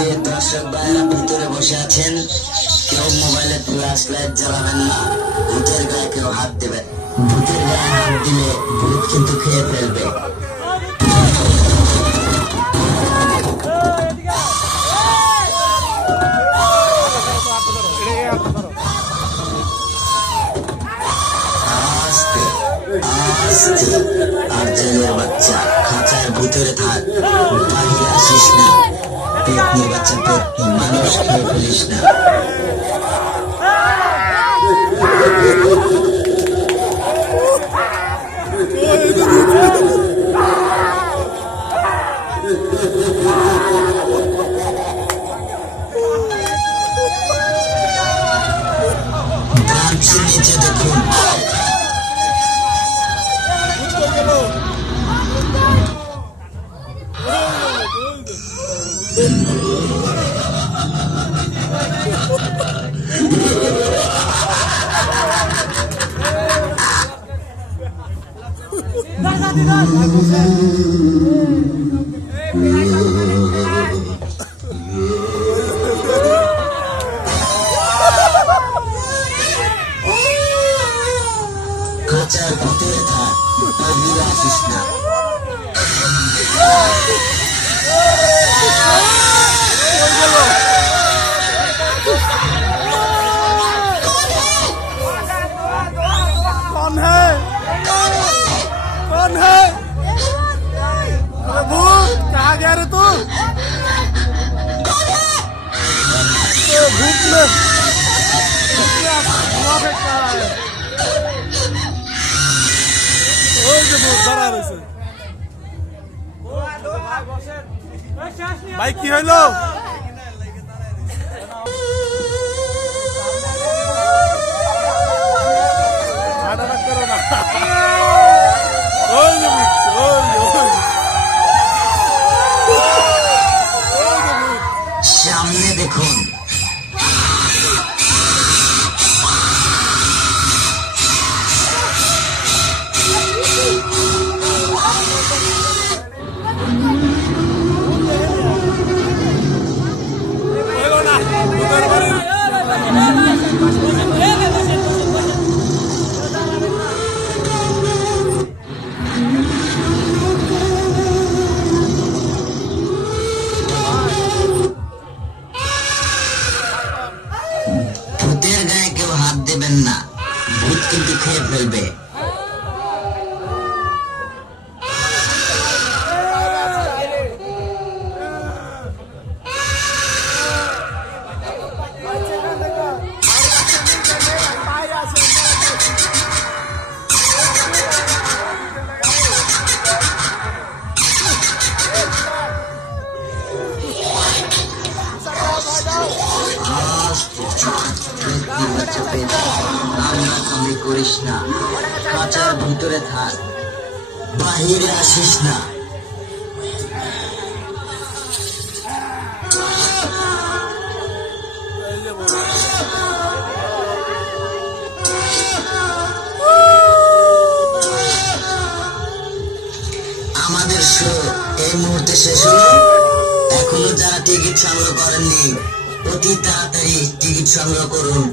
যে দর্শক ভাইরা ভিতরে বসে আছেন, কেউ মোবাইলে ফ্ল্যাশ লাইট জ্বালাবেন না। ভূতের গায়ে কেউ হাত দেবেন, ভূতের গায়ে হাত দিলে ভূত কিন্তু খেয়ে ফেলবে। আর জেলের বাচ্চা, খাঁচার ভিতরে থাক, বাহিরে আসিস না। পেটনি বাচ্চা, পেটনি মানুষ খেয়ে ফেলিস না। নিচে দেখুন, খাঁচার ভিতরে থাক, বাহিরে আসিস না। कौन है? कौन है? अरे भूत, कहाँ गया रे तू? भूत में भाई की হইলো সামনে দেখুন, ভূতের গায়ে কেউ হাত দেবেন না, ভূত কিন্তু খেয়ে ফেলবে। কামড়াকামড়ি করিস না, খাঁচার ভিতরে থাক, বাহিরে আসিস না। আমাদের শো এই মুহূর্তে শেষ হলো। এখনো যারা টিকিট সংগ্রহ করেননি, অতি তাড়াতাড়ি টিকিট সংগ্রহ করুন।